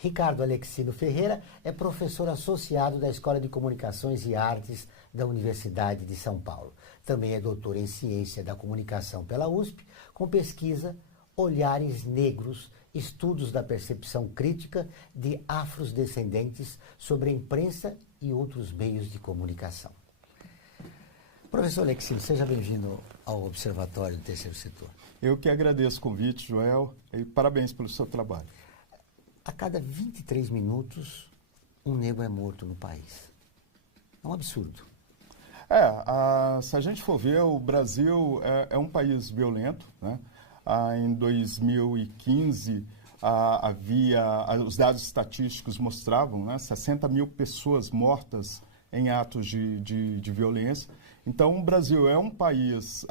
Ricardo Alexino Ferreira é professor associado da Escola de Comunicações e Artes da Universidade de São Paulo. Também é doutor em Ciência da Comunicação pela USP, com pesquisa Olhares Negros, Estudos da Percepção Crítica de Afrodescendentes sobre a Imprensa e Outros Meios de Comunicação. Professor Alexino, seja bem-vindo ao Observatório do Terceiro Setor. Eu que agradeço o convite, Joel, e parabéns pelo seu trabalho. A cada 23 minutos, um negro é morto no país. É um absurdo. Se a gente for ver, o Brasil é um país violento, né? Em 2015, os dados estatísticos mostravam, né, 60 mil pessoas mortas em atos de violência. Então, o Brasil é um país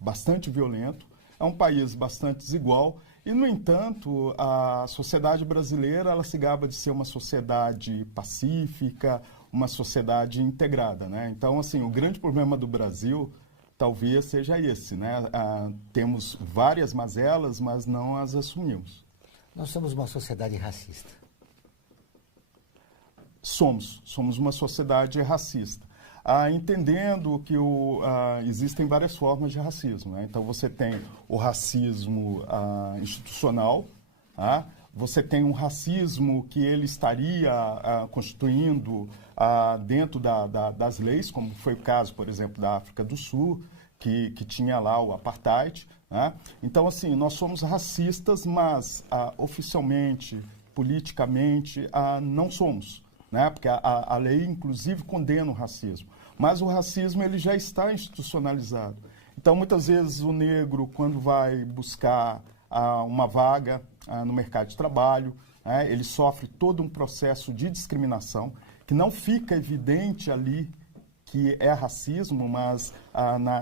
bastante violento, é um país bastante desigual e, no entanto, a sociedade brasileira ela se gaba de ser uma sociedade pacífica, uma sociedade integrada, né? Então, assim, o grande problema do Brasil talvez seja esse, né? Temos várias mazelas, mas não as assumimos. Nós somos uma sociedade racista. Somos uma sociedade racista. Entendendo que existem várias formas de racismo, né? Então, você tem o racismo institucional, você tem um racismo que ele estaria constituindo dentro das leis, como foi o caso, por exemplo, da África do Sul, que tinha lá o apartheid, né? Então, assim, nós somos racistas, mas oficialmente, politicamente, não somos, né? Porque a lei, inclusive, condena o racismo. Mas o racismo ele já está institucionalizado. Então, muitas vezes, o negro, quando vai buscar uma vaga no mercado de trabalho, ele sofre todo um processo de discriminação, que não fica evidente ali que é racismo, mas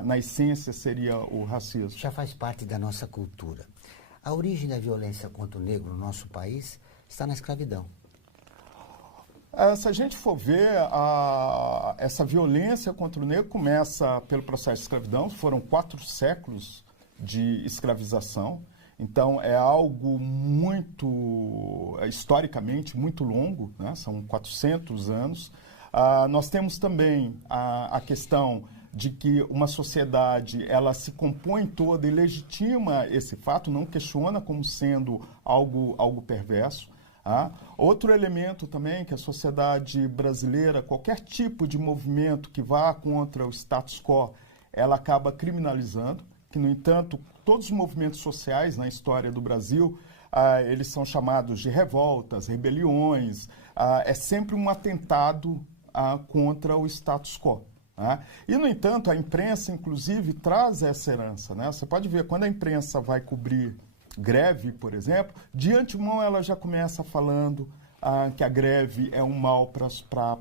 na essência seria o racismo. Já faz parte da nossa cultura. A origem da violência contra o negro no nosso país está na escravidão. Se a gente for ver, essa violência contra o negro começa pelo processo de escravidão. Foram 4 séculos de escravização. Então, é algo historicamente, muito longo, né? São 400 anos. Nós temos também a questão de que uma sociedade ela se compõe toda e legitima esse fato, não questiona como sendo algo perverso. Outro elemento também que a sociedade brasileira, qualquer tipo de movimento que vá contra o status quo, ela acaba criminalizando, que, no entanto, todos os movimentos sociais na história do Brasil, eles são chamados de revoltas, rebeliões, é sempre um atentado contra o status quo. E, no entanto, a imprensa, inclusive, traz essa herança, né? Você pode ver, quando a imprensa vai cobrir greve, por exemplo, de antemão ela já começa falando que a greve é um mal para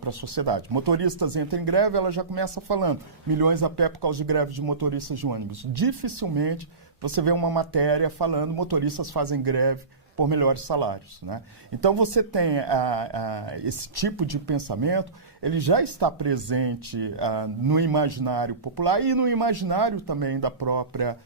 a sociedade. Motoristas entram em greve, ela já começa falando milhões a pé por causa de greve de motoristas de ônibus. Dificilmente você vê uma matéria falando motoristas fazem greve por melhores salários, né? Então você tem esse tipo de pensamento, ele já está presente no imaginário popular e no imaginário também da própria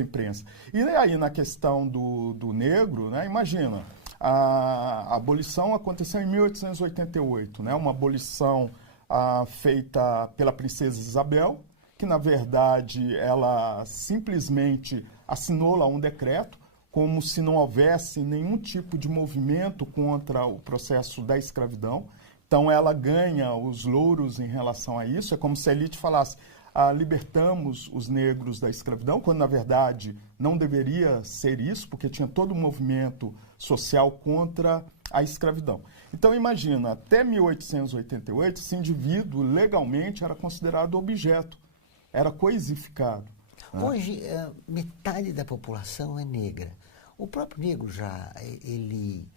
imprensa. E aí na questão do negro, né, imagina, a abolição aconteceu em 1888, né, uma abolição feita pela princesa Isabel, que na verdade ela simplesmente assinou lá um decreto, como se não houvesse nenhum tipo de movimento contra o processo da escravidão. Então, ela ganha os louros em relação a isso. É como se a elite falasse, libertamos os negros da escravidão, quando, na verdade, não deveria ser isso, porque tinha todo um movimento social contra a escravidão. Então, imagina, até 1888, esse indivíduo legalmente era considerado objeto, era coisificado. Hoje, metade da população é negra. O próprio negro ele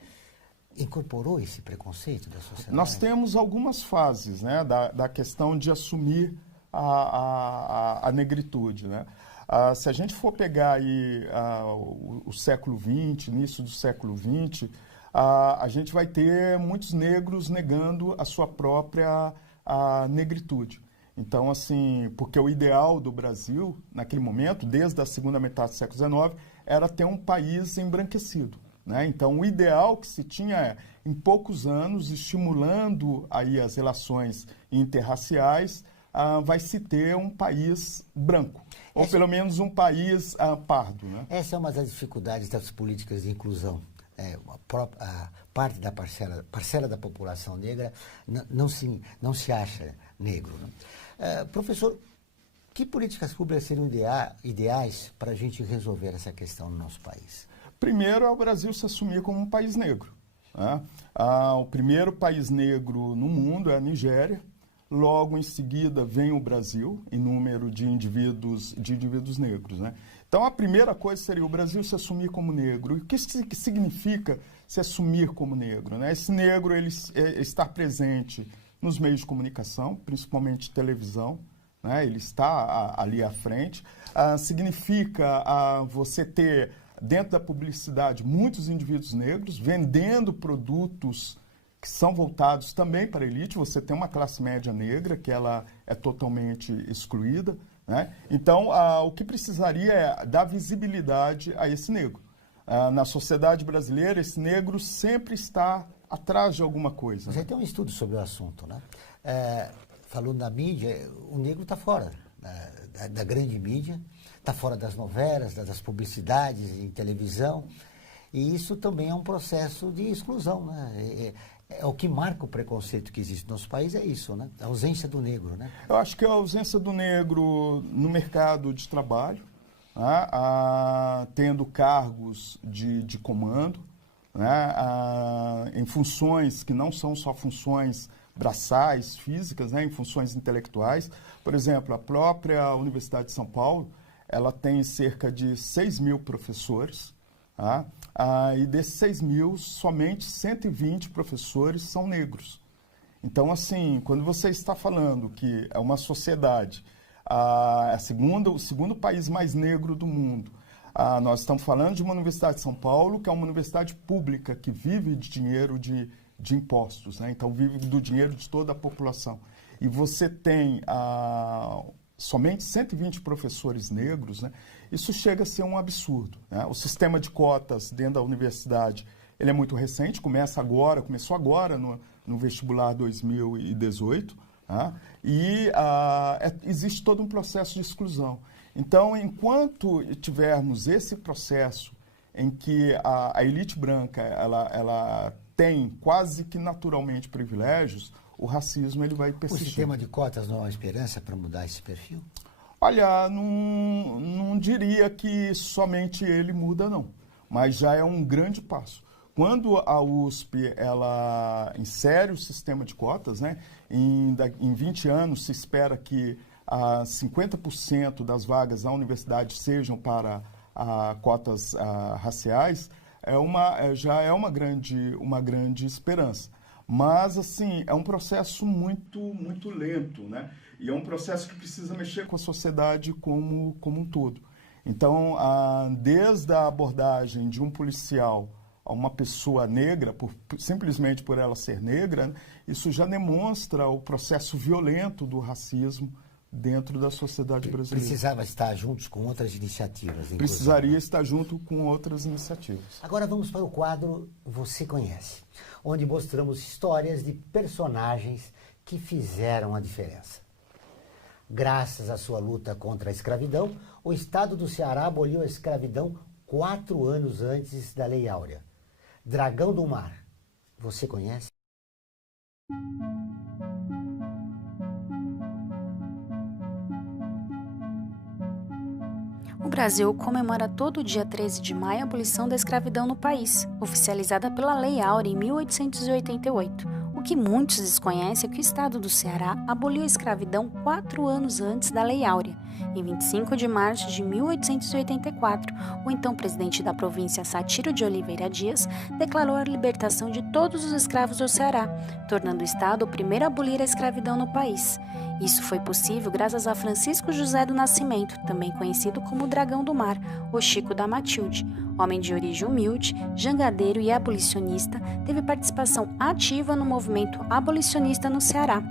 incorporou esse preconceito da sociedade? Nós temos algumas fases, né, da questão de assumir a negritude, né? Se a gente for pegar aí o século XX, início do século XX, a gente vai ter muitos negros negando a sua própria negritude. Então, assim, porque o ideal do Brasil, naquele momento, desde a segunda metade do século XIX, era ter um país embranquecido, né? Então, o ideal que se tinha é, em poucos anos, estimulando aí as relações interraciais, vai se ter um país branco, ou pelo menos um país pardo, né? Essa é uma das dificuldades das políticas de inclusão. A parte da parcela da população negra não se acha negro, né? Professor, que políticas públicas seriam ideais para a gente resolver essa questão no nosso país? Primeiro é o Brasil se assumir como um país negro, né? O primeiro país negro no mundo é a Nigéria. Logo em seguida vem o Brasil, em número de indivíduos negros, né? Então, a primeira coisa seria o Brasil se assumir como negro. E o que significa se assumir como negro, né? Esse negro ele está presente nos meios de comunicação, principalmente televisão, né? Ele está ali à frente. Significa você ter, dentro da publicidade, muitos indivíduos negros vendendo produtos que são voltados também para a elite. Você tem uma classe média negra que ela é totalmente excluída, né? Então, o que precisaria é dar visibilidade a esse negro. Na sociedade brasileira, esse negro sempre está atrás de alguma coisa. Você né? tem um estudo sobre o assunto, né? Falando da mídia, o negro está fora da grande mídia, está fora das novelas, das publicidades em televisão, e isso também é um processo de exclusão, né? É o que marca o preconceito que existe no nosso país, é isso, né? A ausência do negro, né? Eu acho que a ausência do negro no mercado de trabalho, né? Tendo cargos de comando, né? Em funções que não são só funções braçais, físicas, né? Em funções intelectuais. Por exemplo, a própria Universidade de São Paulo, ela tem cerca de 6 mil professores, tá? E desses 6 mil, somente 120 professores são negros. Então, assim, quando você está falando que é uma sociedade, o segundo país mais negro do mundo, nós estamos falando de uma Universidade de São Paulo, que é uma universidade pública, que vive de dinheiro de impostos, né? Então, vive do dinheiro de toda a população. E você tem somente 120 professores negros, né? Isso chega a ser um absurdo, né? O sistema de cotas dentro da universidade, ele é muito recente, começou agora no vestibular 2018, né? E existe todo um processo de exclusão. Então, enquanto tivermos esse processo em que a elite branca ela tem quase que naturalmente privilégios, o racismo ele vai persistir. O sistema de cotas não é uma esperança para mudar esse perfil? Olha, não diria que somente ele muda, não. Mas já é um grande passo. Quando a USP ela insere o sistema de cotas, né, em 20 anos se espera que 50% das vagas na universidade sejam para cotas raciais, já é uma grande esperança. Mas, assim, é um processo muito lento, né? E é um processo que precisa mexer com a sociedade como um todo. Então, desde a abordagem de um policial a uma pessoa negra, simplesmente por ela ser negra, né, isso já demonstra o processo violento do racismo dentro da sociedade brasileira. Precisava estar juntos com outras iniciativas. Precisaria estar junto com outras iniciativas. Agora vamos para o quadro Você Conhece, onde mostramos histórias de personagens que fizeram a diferença. Graças à sua luta contra a escravidão, o estado do Ceará aboliu a escravidão 4 anos antes da Lei Áurea. Dragão do Mar. Você conhece? O Brasil comemora todo dia 13 de maio a abolição da escravidão no país, oficializada pela Lei Áurea em 1888. O que muitos desconhecem é que o estado do Ceará aboliu a escravidão 4 anos antes da Lei Áurea. Em 25 de março de 1884, o então presidente da província, Satiro de Oliveira Dias, declarou a libertação de todos os escravos do Ceará, tornando o estado o primeiro a abolir a escravidão no país. Isso foi possível graças a Francisco José do Nascimento, também conhecido como Dragão do Mar, ou Chico da Matilde, Homem de origem humilde, jangadeiro e abolicionista, teve participação ativa no movimento abolicionista no Ceará.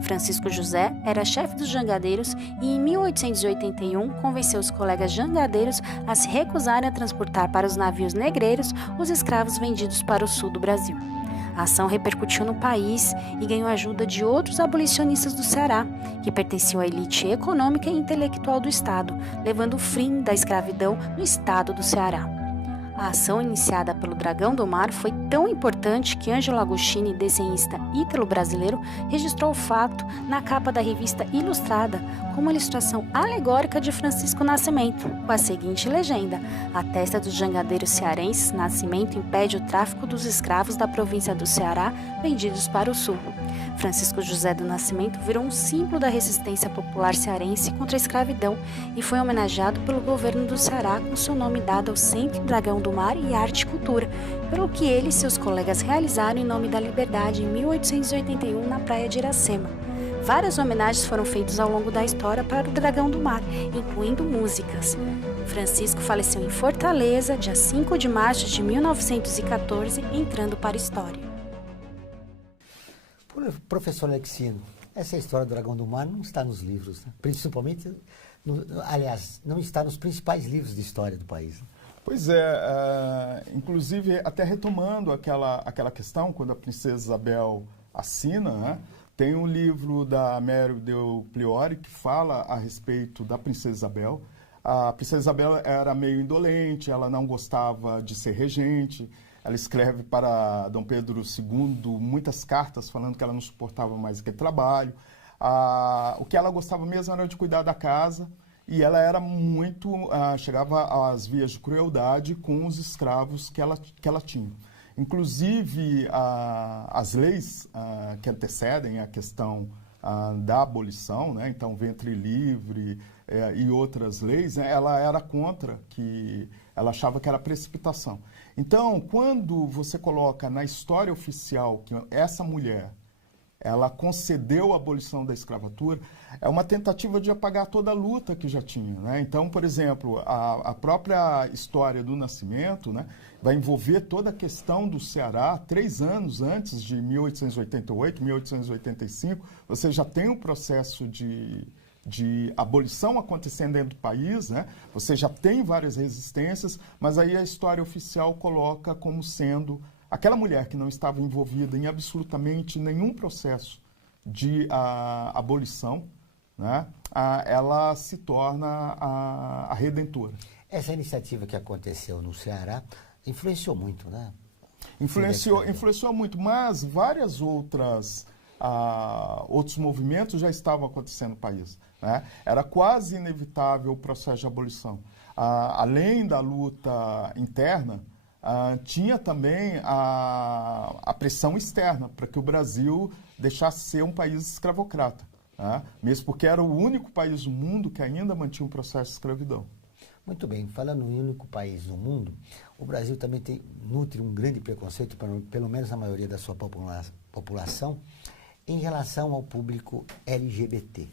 Francisco José era chefe dos jangadeiros e, em 1881, convenceu os colegas jangadeiros a se recusarem a transportar para os navios negreiros os escravos vendidos para o sul do Brasil. A ação repercutiu no país e ganhou ajuda de outros abolicionistas do Ceará, que pertenciam à elite econômica e intelectual do Estado, levando o fim da escravidão no estado do Ceará. A ação iniciada pelo Dragão do Mar foi tão importante que Ângelo Agostini, desenhista ítalo-brasileiro, registrou o fato na capa da revista Ilustrada como uma ilustração alegórica de Francisco Nascimento, com a seguinte legenda: a testa dos jangadeiros cearenses, Nascimento impede o tráfico dos escravos da província do Ceará vendidos para o sul. Francisco José do Nascimento virou um símbolo da resistência popular cearense contra a escravidão e foi homenageado pelo governo do Ceará com seu nome dado ao Centro Dragão do Mar e Arte e Cultura, pelo que ele e seus colegas realizaram em nome da liberdade em 1881 na praia de Iracema. Várias homenagens foram feitas ao longo da história para o Dragão do Mar, incluindo músicas. Francisco faleceu em Fortaleza, dia 5 de março de 1914, entrando para a história. Professor Alexino, essa história do Dragão do Mar não está nos livros, né? Principalmente, aliás, não está nos principais livros de história do país. Pois é, inclusive, até retomando aquela questão, quando a princesa Isabel assina, né, tem um livro da Mary Del Priore que fala a respeito da princesa Isabel. A princesa Isabel era meio indolente, ela não gostava de ser regente. Ela escreve para Dom Pedro II muitas cartas falando que ela não suportava mais aquele trabalho. O que ela gostava mesmo era de cuidar da casa e ela era muito... chegava às vias de crueldade com os escravos que ela tinha. Inclusive, as leis que antecedem a questão da abolição, né? Então, ventre livre e outras leis, né? Ela era contra, que ela achava que era precipitação. Então, quando você coloca na história oficial que essa mulher, ela concedeu a abolição da escravatura, é uma tentativa de apagar toda a luta que já tinha, né? Então, por exemplo, a própria história do Nascimento, né, vai envolver toda a questão do Ceará. 3 anos antes de 1888, 1885, você já tem um processo de abolição acontecendo dentro do país, né? Você já tem várias resistências, mas aí a história oficial coloca como sendo aquela mulher que não estava envolvida em absolutamente nenhum processo de abolição, né? Ela se torna a redentora. Essa iniciativa que aconteceu no Ceará influenciou muito, né? Influenciou muito, mas várias outros movimentos já estavam acontecendo no país, né? Era quase inevitável o processo de abolição. Além da luta interna, tinha também a pressão externa para que o Brasil deixasse ser um país escravocrata, né? Mesmo porque era o único país do mundo que ainda mantinha um processo de escravidão. Muito bem, falando em único país do mundo, o Brasil também nutre um grande preconceito, pelo menos a maioria da sua população, em relação ao público LGBT.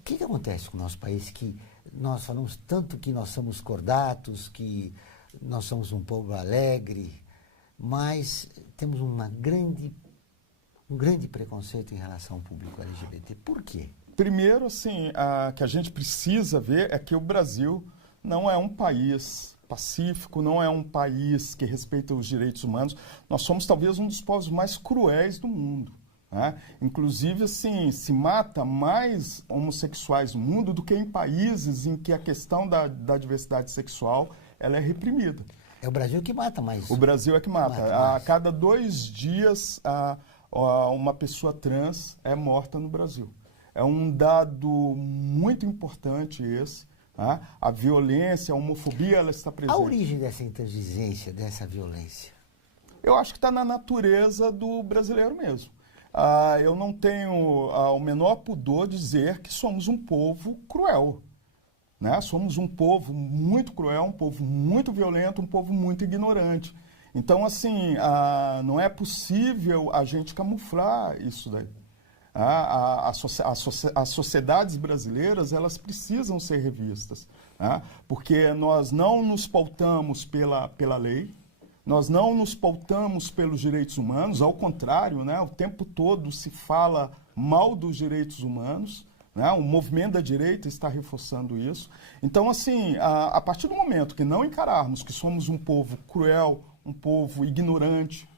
O que acontece com o nosso país que nós falamos tanto que nós somos cordatos, que nós somos um povo alegre, mas temos um grande preconceito em relação ao público LGBT. Por quê? Primeiro, assim, que a gente precisa ver é que o Brasil não é um país pacífico, não é um país que respeita os direitos humanos. Nós somos talvez um dos povos mais cruéis do mundo, né? Inclusive, assim, se mata mais homossexuais no mundo do que em países em que a questão da diversidade sexual ela é reprimida. É o Brasil que mata mais. O Brasil é que mata. A cada 2 dias, uma pessoa trans é morta no Brasil. É um dado muito importante esse. A violência, a homofobia, ela está presente. A origem dessa intransigência, dessa violência? Eu acho que está na natureza do brasileiro mesmo. Eu não tenho o menor pudor de dizer que somos um povo cruel, né? Somos um povo muito cruel, um povo muito violento, um povo muito ignorante. Então, assim, não é possível a gente camuflar isso daí. As sociedades brasileiras, elas precisam ser revistas. né? Porque nós não nos pautamos pela lei, nós não nos pautamos pelos direitos humanos, ao contrário, né? O tempo todo se fala mal dos direitos humanos, né? O movimento da direita está reforçando isso. Então, assim, a partir do momento que não encararmos que somos um povo cruel, um povo ignorante,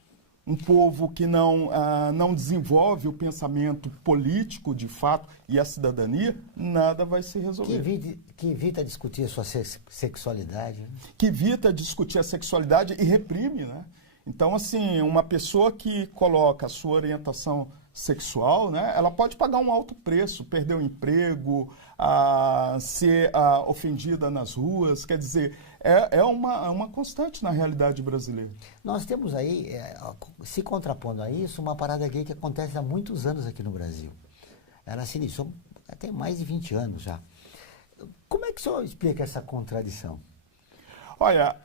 um povo que não desenvolve o pensamento político, de fato, e a cidadania, nada vai se resolver. Que evita discutir a sua sexualidade. Né? Que evita discutir a sexualidade e reprime, né? Então, assim, uma pessoa que coloca a sua orientação sexual, né, ela pode pagar um alto preço, perder o emprego, ser ofendida nas ruas, quer dizer, é uma constante na realidade brasileira. Nós temos aí, se contrapondo a isso, uma parada gay que acontece há muitos anos aqui no Brasil. Ela se iniciou tem mais de 20 anos já. Como é que o senhor explica essa contradição? Olha,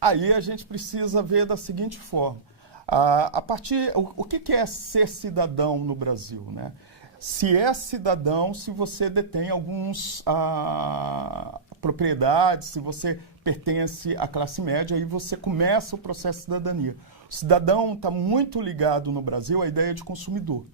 aí a gente precisa ver da seguinte forma. O que é ser cidadão no Brasil, né? Se é cidadão, se você detém algumas propriedades, se você pertence à classe média, aí você começa o processo de cidadania. O cidadão está muito ligado no Brasil à ideia de consumidor.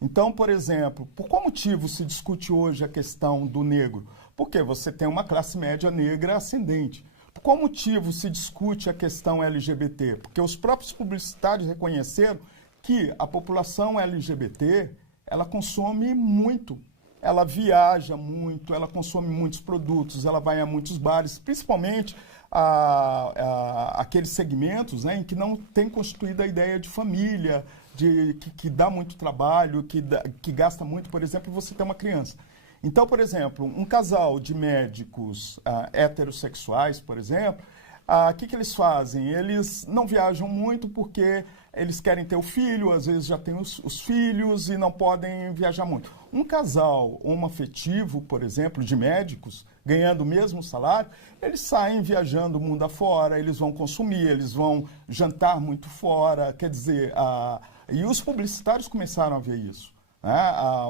Então, por exemplo, por qual motivo se discute hoje a questão do negro? Porque você tem uma classe média negra ascendente. Por qual motivo se discute a questão LGBT? Porque os próprios publicitários reconheceram que a população LGBT, ela consome muito, ela viaja muito, ela consome muitos produtos, ela vai a muitos bares, principalmente aqueles segmentos, né, em que não tem constituído a ideia de família, que dá muito trabalho, que gasta muito, por exemplo, você ter uma criança. Então, por exemplo, um casal de médicos heterossexuais, por exemplo, o que eles fazem? Eles não viajam muito porque eles querem ter o filho, às vezes já têm os filhos e não podem viajar muito. Um casal homoafetivo, por exemplo, de médicos, ganhando o mesmo salário, eles saem viajando o mundo afora, eles vão consumir, eles vão jantar muito fora, quer dizer, e os publicitários começaram a ver isso.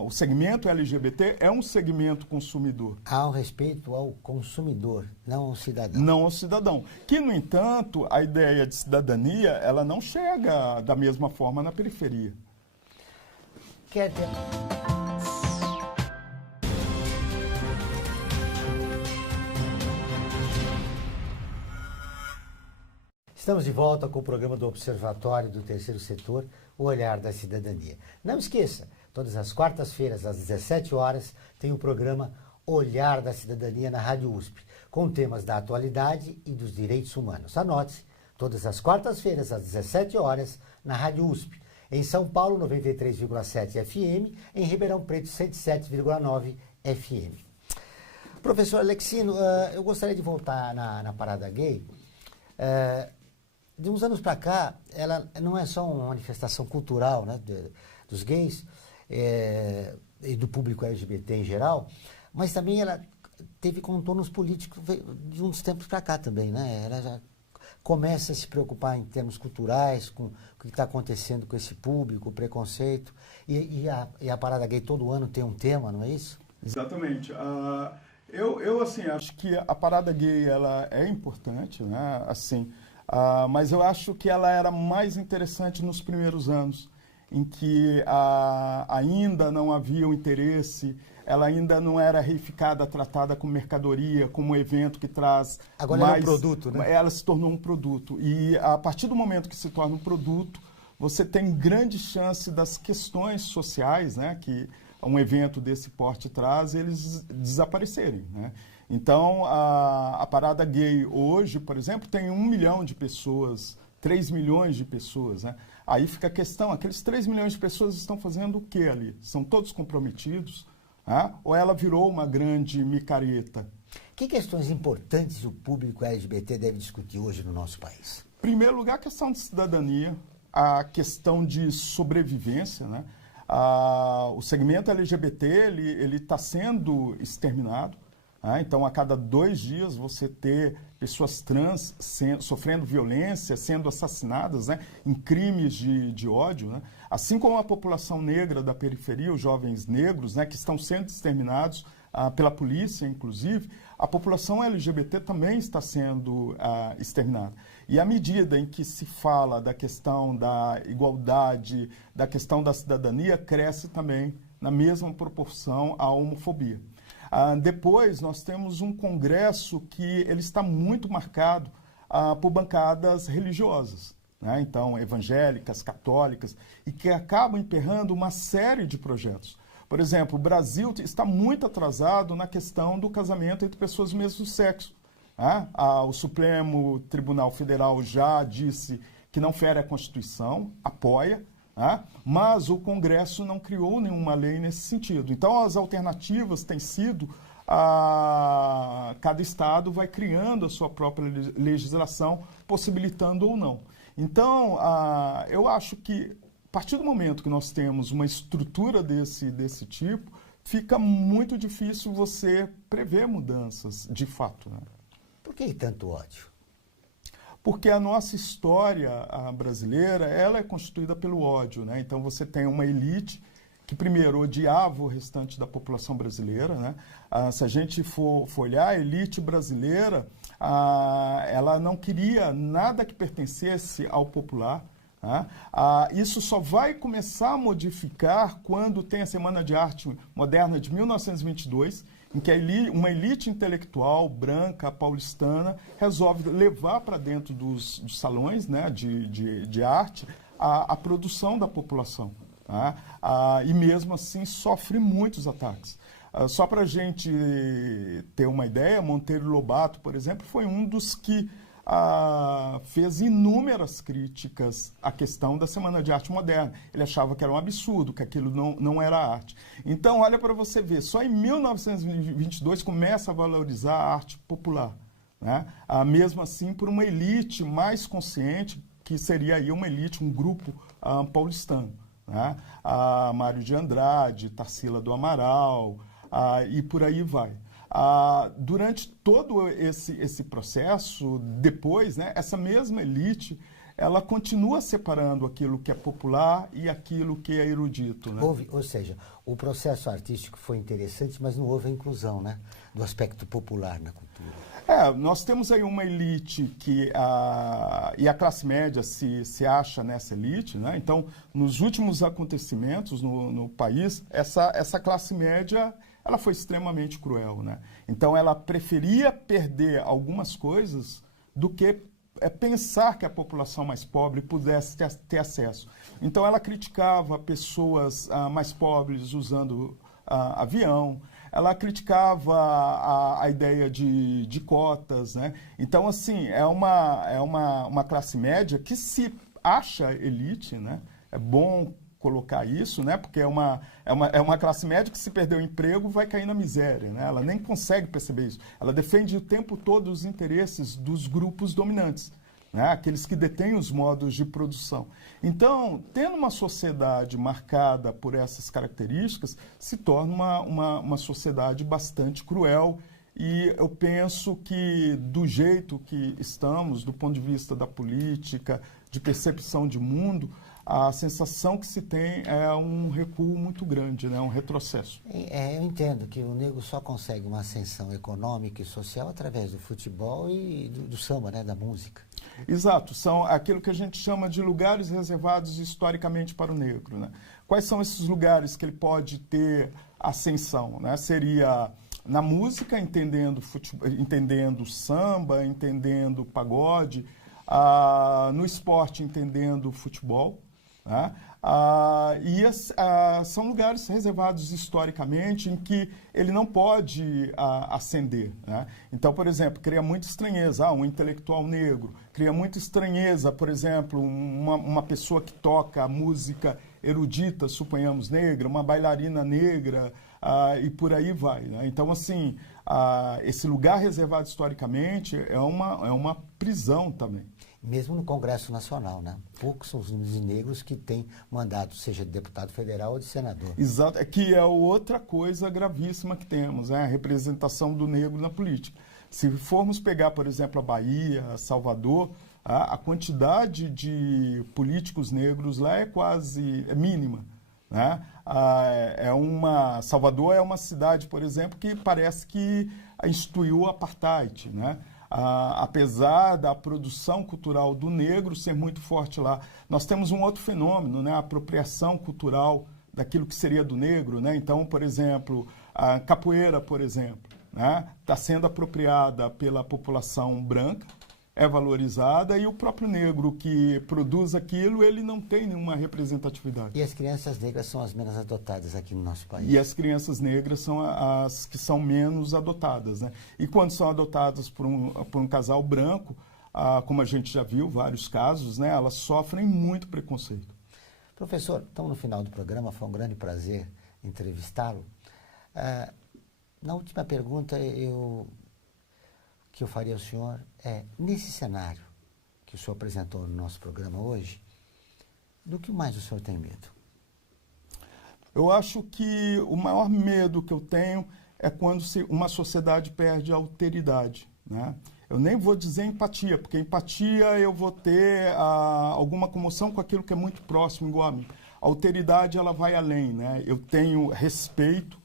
O segmento LGBT é um segmento consumidor. Há um respeito ao consumidor, não ao cidadão. Não ao cidadão. Que, no entanto, a ideia de cidadania, ela não chega da mesma forma na periferia. Quer ter... Estamos de volta com o programa do Observatório do Terceiro Setor, o Olhar da Cidadania. Não esqueça, todas as quartas-feiras, às 17 horas, tem o programa Olhar da Cidadania na Rádio USP, com temas da atualidade e dos direitos humanos. Anote-se, todas as quartas-feiras, às 17 horas, na Rádio USP. Em São Paulo, 93,7 FM, em Ribeirão Preto, 107,9 FM. Professor Alexino, eu gostaria de voltar na parada gay. De uns anos para cá, ela não é só uma manifestação cultural, né, dos gays e do público LGBT em geral, mas também ela teve contornos políticos de uns tempos para cá também, né? Ela já começa a se preocupar em termos culturais, com o que está acontecendo com esse público, o preconceito, e a parada gay todo ano tem um tema, não é isso? Exatamente. Eu assim, acho que a parada gay ela é importante, né? Assim, mas eu acho que ela era mais interessante nos primeiros anos, em que ainda não havia o interesse, ela ainda não era reificada, tratada como mercadoria, como evento que traz Agora mais... ela é um produto, né? Ela se tornou um produto. E a partir do momento que se torna um produto, você tem grande chance das questões sociais, né, que um evento desse porte traz, eles desaparecerem, né? Então, a parada gay hoje, por exemplo, tem 1 milhão de pessoas, 3 milhões de pessoas, né? Aí fica a questão, aqueles 3 milhões de pessoas estão fazendo o que ali? São todos comprometidos? Né? Ou ela virou uma grande micareta? Que questões importantes o público LGBT deve discutir hoje no nosso país? Em primeiro lugar, a questão de cidadania, a questão de sobrevivência, né? O segmento LGBT ele está sendo exterminado. Então, a cada 2 dias, você ter pessoas trans sofrendo violência, sendo assassinadas, né, em crimes de ódio, né? Assim como a população negra da periferia, os jovens negros, né, que estão sendo exterminados pela polícia, inclusive, a população LGBT também está sendo exterminada. E à medida em que se fala da questão da igualdade, da questão da cidadania, cresce também, na mesma proporção, a homofobia. Depois, nós temos um Congresso que ele está muito marcado por bancadas religiosas, né? Então, evangélicas, católicas, e que acabam emperrando uma série de projetos. Por exemplo, o Brasil está muito atrasado na questão do casamento entre pessoas do mesmo sexo. Né? O Supremo Tribunal Federal já disse que não fere a Constituição, apoia, né? Mas o Congresso não criou nenhuma lei nesse sentido. Então, as alternativas têm sido, cada estado vai criando a sua própria legislação, possibilitando ou não. Então, eu acho que, a partir do momento que nós temos uma estrutura desse tipo, fica muito difícil você prever mudanças, de fato, né? Por que tanto ódio? Porque a nossa história brasileira, ela é constituída pelo ódio, né? Então, você tem uma elite que, primeiro, odiava o restante da população brasileira, né? Se a gente for olhar, a elite brasileira, ela não queria nada que pertencesse ao popular. Isso só vai começar a modificar quando tem a Semana de Arte Moderna de 1922, em que uma elite intelectual branca, paulistana, resolve levar para dentro dos salões, né, de arte a produção da população. E mesmo assim sofre muitos ataques. Só para a gente ter uma ideia, Monteiro Lobato, por exemplo, foi um dos que fez inúmeras críticas à questão da Semana de Arte Moderna. Ele achava que era um absurdo, que aquilo não era arte. Então, olha para você ver, só em 1922 começa a valorizar a arte popular, né? Mesmo assim, por uma elite mais consciente, que seria aí uma elite, um grupo paulistano, né? Mário de Andrade, Tarsila do Amaral, e por aí vai. Durante todo esse processo, depois, né, essa mesma elite, ela continua separando aquilo que é popular e aquilo que é erudito, né? Ou seja, o processo artístico foi interessante, mas não houve a inclusão, né, do aspecto popular na cultura. Nós temos aí uma elite e a classe média se acha nessa elite, né? Então, nos últimos acontecimentos no país, essa classe média, ela foi extremamente cruel, né? Então, ela preferia perder algumas coisas do que pensar que a população mais pobre pudesse ter acesso. Então, ela criticava pessoas mais pobres usando avião, ela criticava a ideia de cotas, né? Então, assim, é uma classe média que se acha elite, né? É bom colocar isso, né? Porque é uma classe média que, se perder o emprego, vai cair na miséria, né? Ela nem consegue perceber isso. Ela defende o tempo todo os interesses dos grupos dominantes, né? Aqueles que detêm os modos de produção. Então, tendo uma sociedade marcada por essas características, se torna uma sociedade bastante cruel. E eu penso que, do jeito que estamos, do ponto de vista da política, de percepção de mundo, a sensação que se tem é um recuo muito grande, né? Um retrocesso. Eu entendo que o negro só consegue uma ascensão econômica e social através do futebol e do samba, né? Da música. Exato, são aquilo que a gente chama de lugares reservados historicamente para o negro, né? Quais são esses lugares que ele pode ter ascensão, né? Seria na música, entendendo samba, entendendo pagode, no esporte, entendendo futebol, né? São lugares reservados historicamente em que ele não pode ascender, né? Então, por exemplo, cria muita estranheza, um intelectual negro, cria muita estranheza, por exemplo, uma pessoa que toca música erudita, suponhamos negra, uma bailarina negra, e por aí vai, né? Então, assim, esse lugar reservado historicamente é uma prisão também. Mesmo no Congresso Nacional, né? Poucos são os negros que têm mandato, seja de deputado federal ou de senador. Exato, que é outra coisa gravíssima que temos, né? A representação do negro na política. Se formos pegar, por exemplo, a Bahia, Salvador, a quantidade de políticos negros lá é quase mínima, né? Salvador é uma cidade, por exemplo, que parece que instituiu o apartheid, né? Apesar da produção cultural do negro ser muito forte lá, nós temos um outro fenômeno, né? A apropriação cultural daquilo que seria do negro, né? Então, por exemplo, a capoeira, por exemplo, né? Está sendo apropriada pela população branca, é valorizada, e o próprio negro que produz aquilo, ele não tem nenhuma representatividade. E as crianças negras são as menos adotadas aqui no nosso país. E as crianças negras são as que são menos adotadas, né? E quando são adotadas por um casal branco, como a gente já viu, vários casos, né? Elas sofrem muito preconceito. Professor, estamos no final do programa, foi um grande prazer entrevistá-lo. Na última pergunta, que eu faria ao senhor é, nesse cenário que o senhor apresentou no nosso programa hoje, do que mais o senhor tem medo? Eu acho que o maior medo que eu tenho é quando uma sociedade perde a alteridade, né? Eu nem vou dizer empatia, porque empatia eu vou ter alguma comoção com aquilo que é muito próximo, igual a mim. A alteridade, ela vai além, né? Eu tenho respeito,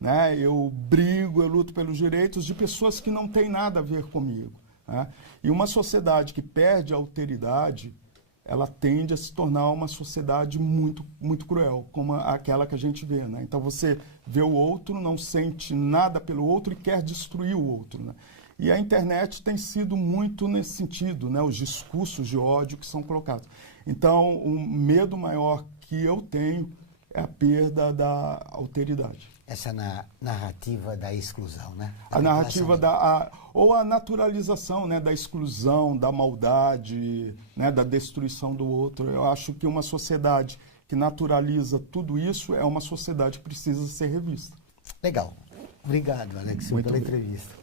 né? Eu brigo, eu luto pelos direitos de pessoas que não têm nada a ver comigo, né? E uma sociedade que perde a alteridade, ela tende a se tornar uma sociedade muito, muito cruel, como aquela que a gente vê, né? Então você vê o outro, não sente nada pelo outro e quer destruir o outro, né? E a internet tem sido muito nesse sentido, né? Os discursos de ódio que são colocados. Então, o medo maior que eu tenho é a perda da alteridade. Essa narrativa da exclusão, né? A narrativa ou a naturalização, né, da exclusão, da maldade, né, da destruição do outro. Eu acho que uma sociedade que naturaliza tudo isso é uma sociedade que precisa ser revista. Legal. Obrigado, Alex, pela entrevista.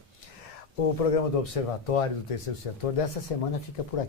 O programa do Observatório do Terceiro Setor dessa semana fica por aqui.